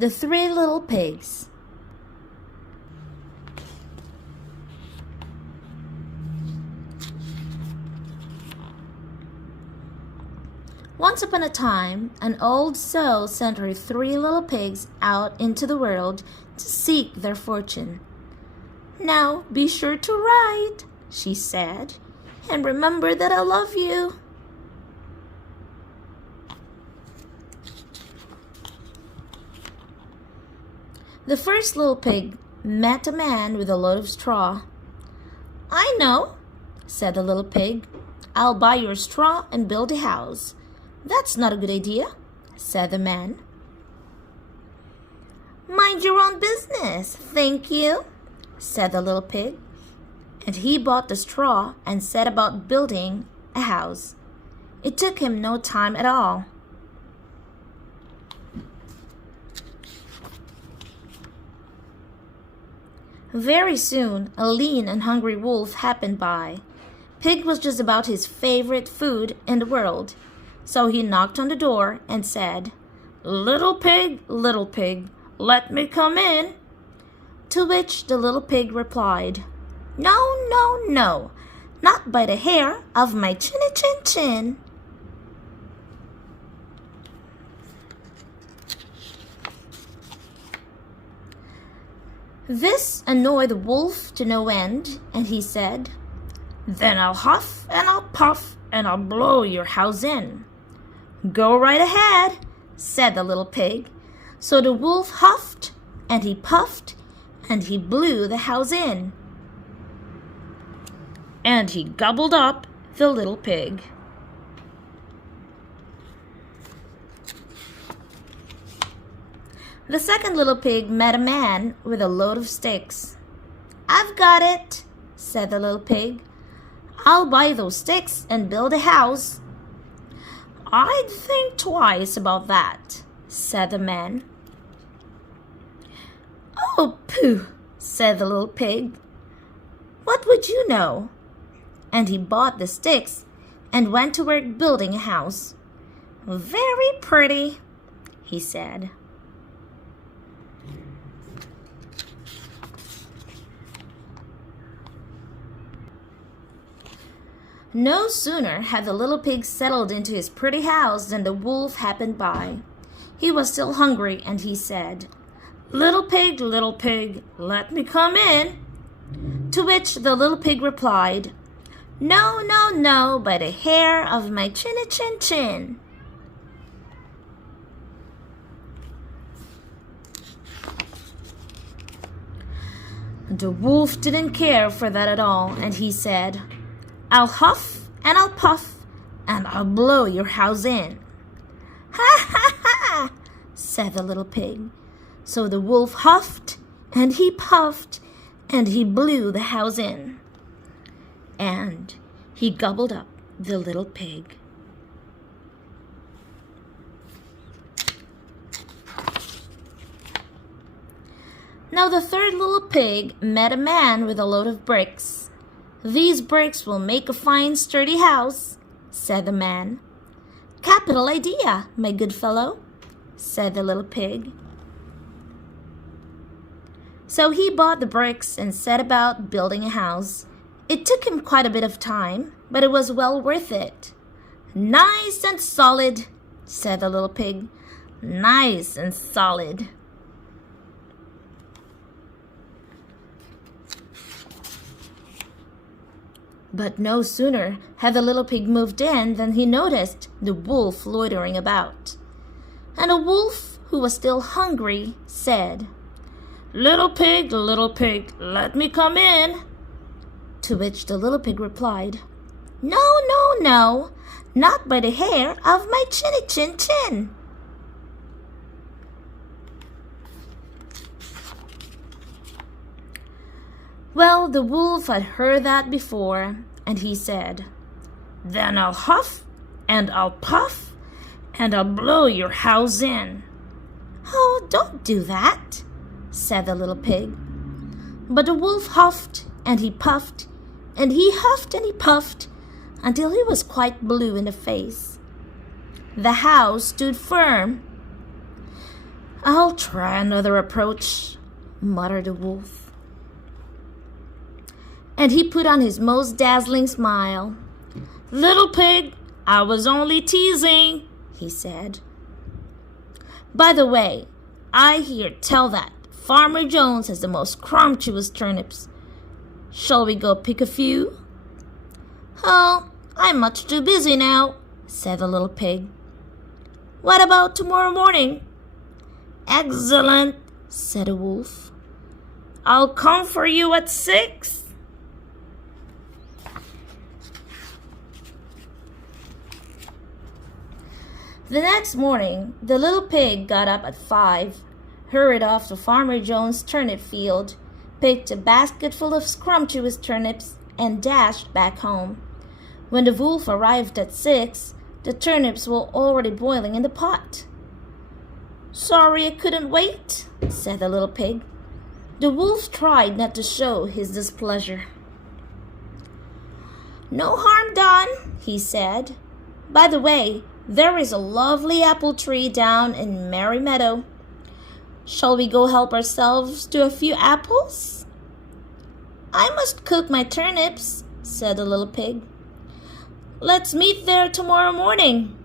The Three Little Pigs. Once upon a time, an old sow sent her 3 little pigs out into the world to seek their fortune. "Now be sure to ride," she said, "and remember that I love you." The first little pig met a man with a load of straw. "I know," said the little pig. "I'll buy your straw and build a house." "That's not a good idea," said the man. "Mind your own business, thank you," said the little pig. And he bought the straw and set about building a house. It took him no time at all. Very soon, a lean and hungry wolf happened by. Pig was just about his favorite food in the world. So he knocked on the door and said, little pig, let me come in." To which the little pig replied, "No, no, no, not by the hair of my chinny chin chin." This annoyed the wolf to no end, and he said, "Then I'll huff and I'll puff and I'll blow your house in." "Go right ahead," said the little pig. So the wolf huffed and he puffed and he blew the house in. And he gobbled up the little pig. The second little pig met a man with a load of sticks. "I've got it," said the little pig. "I'll buy those sticks and build a house." "I'd think twice about that," said the man. "Oh, pooh," said the little pig. "What would you know?" And he bought the sticks and went to work building a house. "Very pretty," he said. No sooner had the little pig settled into his pretty house than the wolf happened by. He was still hungry, and he said, little pig, let me come in." To which the little pig replied, "No, no, no, by the hair of my chinny chin chin." The wolf didn't care for that at all, and he said, "I'll huff and I'll puff and I'll blow your house in." "Ha, ha, ha," said the little pig. So the wolf huffed and he puffed and he blew the house in. And he gobbled up the little pig. Now the third little pig met a man with a load of bricks. "These bricks will make a fine sturdy house," said the man. "Capital idea, my good fellow," said the little pig. So he bought the bricks and set about building a house. It took him quite a bit of time, but it was well worth it. "Nice and solid," said the little pig. "Nice and solid." But no sooner had the little pig moved in than he noticed the wolf loitering about. And the wolf, who was still hungry, said, little pig, let me come in." To which the little pig replied, "No, no, no, not by the hair of my chinny chin chin." Well, the wolf had heard that before, and he said, "Then I'll huff and I'll puff and I'll blow your house in." "Oh, don't do that," said the little pig. But the wolf huffed and he puffed and he huffed and he puffed until he was quite blue in the face. The house stood firm. I'll try another approach, muttered the wolf. And he put on his most dazzling smile. Little pig, I was only teasing, he said. By the way, I hear tell that Farmer Jones has the most scrumptious turnips. Shall we go pick a few? Oh, I'm much too busy now, said the little pig. What about tomorrow morning? Excellent, said the wolf. I'll come for you at 6. The next morning, the little pig got up at 5, hurried off to Farmer Jones' turnip field, picked a basketful of scrumptious turnips, and dashed back home. When the wolf arrived at 6, the turnips were already boiling in the pot. Sorry I couldn't wait, said the little pig. The wolf tried not to show his displeasure. No harm done, he said. By the way, there is a lovely apple tree down in Merry Meadow. Shall we go help ourselves to a few apples? I must cook my turnips, said the little pig. Let's meet there tomorrow morning.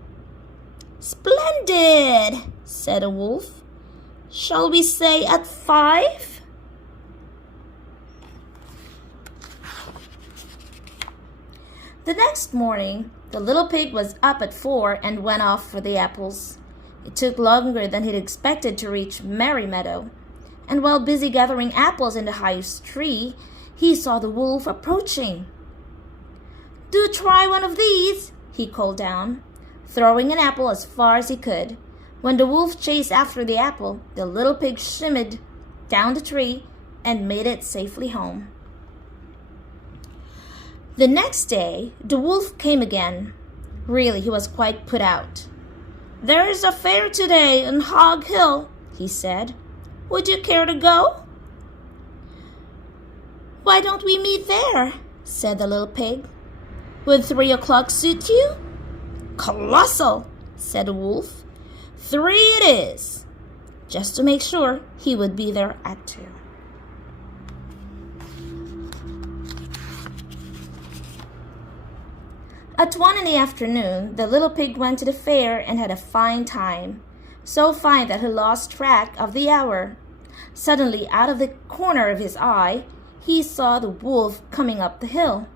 Splendid, said the wolf. Shall we say at 5? The next morning, the little pig was up at 4 and went off for the apples. It took longer than he'd expected to reach Merry Meadow, and while busy gathering apples in the highest tree, he saw the wolf approaching. Do try one of these, he called down, throwing an apple as far as he could. When the wolf chased after the apple, the little pig shimmied down the tree and made it safely home. The next day, the wolf came again. Really, he was quite put out. There is a fair today on Hog Hill, he said. Would you care to go? Why don't we meet there? Said the little pig. Would 3 o'clock suit you? Colossal, said the wolf. 3 it is. Just to make sure, he would be there at 2. At 1 in the afternoon, the little pig went to the fair and had a fine time. So fine that he lost track of the hour. Suddenly, out of the corner of his eye, he saw the wolf coming up the hill.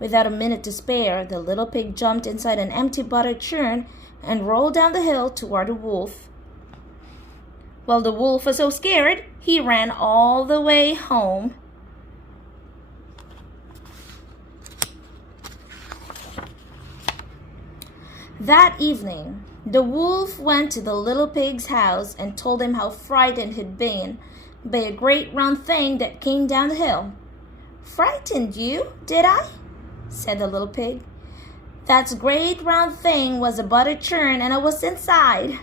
Without a minute to spare, the little pig jumped inside an empty butter churn and rolled down the hill toward the wolf. Well, the wolf was so scared, he ran all the way home. That evening, the wolf went to the little pig's house and told him how frightened he'd been by a great round thing that came down the hill. Frightened you, did I? Said the little pig. That great round thing was a butter churn and I was inside.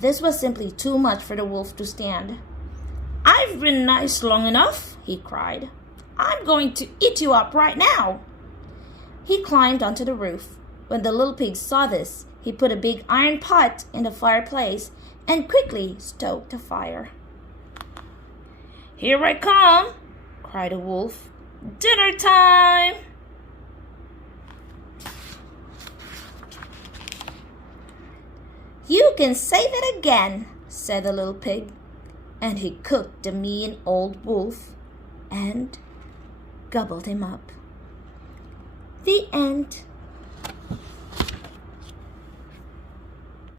This was simply too much for the wolf to stand. I've been nice long enough, he cried. I'm going to eat you up right now. He climbed onto the roof. When the little pig saw this, he put a big iron pot in the fireplace and quickly stoked the fire. Here I come, cried the wolf. Dinner time! You can say that again, said the little pig. And he cooked the mean old wolf and gobbled him up. The end.